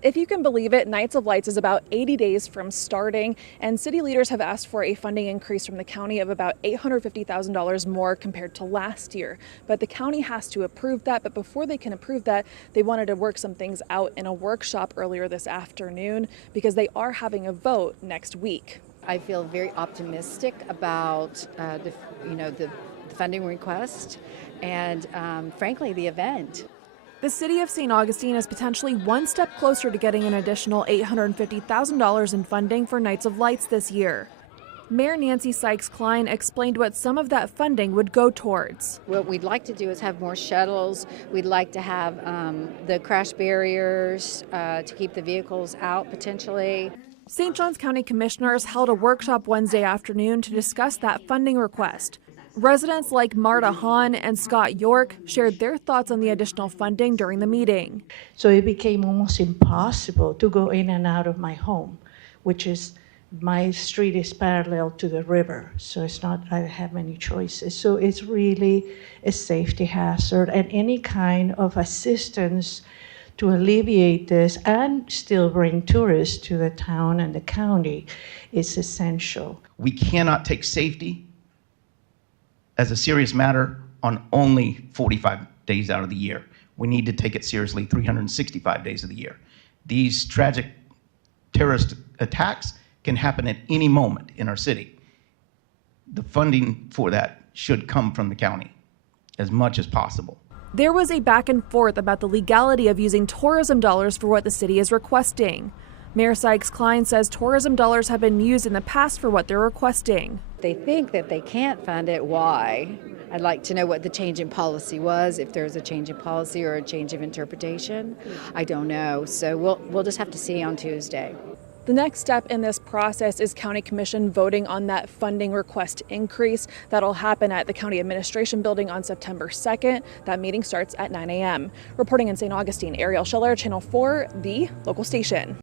If you can believe it, Nights of Lights is about 80 days from starting, and city leaders have asked for a funding increase from the county of about $850,000 more compared to last year. But the county has to approve that. But before they can approve that, they wanted to work some things out in a workshop earlier this afternoon because they are having a vote next week. I feel very optimistic about the funding request and frankly the event. The city of St. Augustine is potentially one step closer to getting an additional $850,000 in funding for Nights of Lights this year. Mayor Nancy Sykes-Klein explained what some of that funding would go towards. What we'd like to do is have more shuttles. We'd like to have the crash barriers to keep the vehicles out potentially. St. Johns County commissioners held a workshop Wednesday afternoon to discuss that funding request. Residents like Marta Hahn and Scott York shared their thoughts on the additional funding during the meeting. So it became almost impossible to go in and out of my home, which is my street is parallel to the river, so it's not I have many choices. So it's really a safety hazard, and any kind of assistance to alleviate this and still bring tourists to the town and the county is essential. We cannot take safety as a serious matter on only 45 days out of the year. We need to take it seriously 365 days of the year. These tragic terrorist attacks can happen at any moment in our city. The funding for that should come from the county as much as possible. There was a back and forth about the legality of using tourism dollars for what the city is requesting. Mayor Sykes-Klein says tourism dollars have been used in the past for what they're requesting. They think that they can't fund it. Why? I'd like to know what the change in policy was, if there's a change in policy or a change of interpretation. I don't know. So we'll just have to see on Tuesday. The next step in this process is County Commission voting on that funding request increase. That'll happen at the County Administration Building on September 2nd. That meeting starts at 9 a.m. Reporting in St. Augustine, Ariel Scheller, Channel 4, the local station.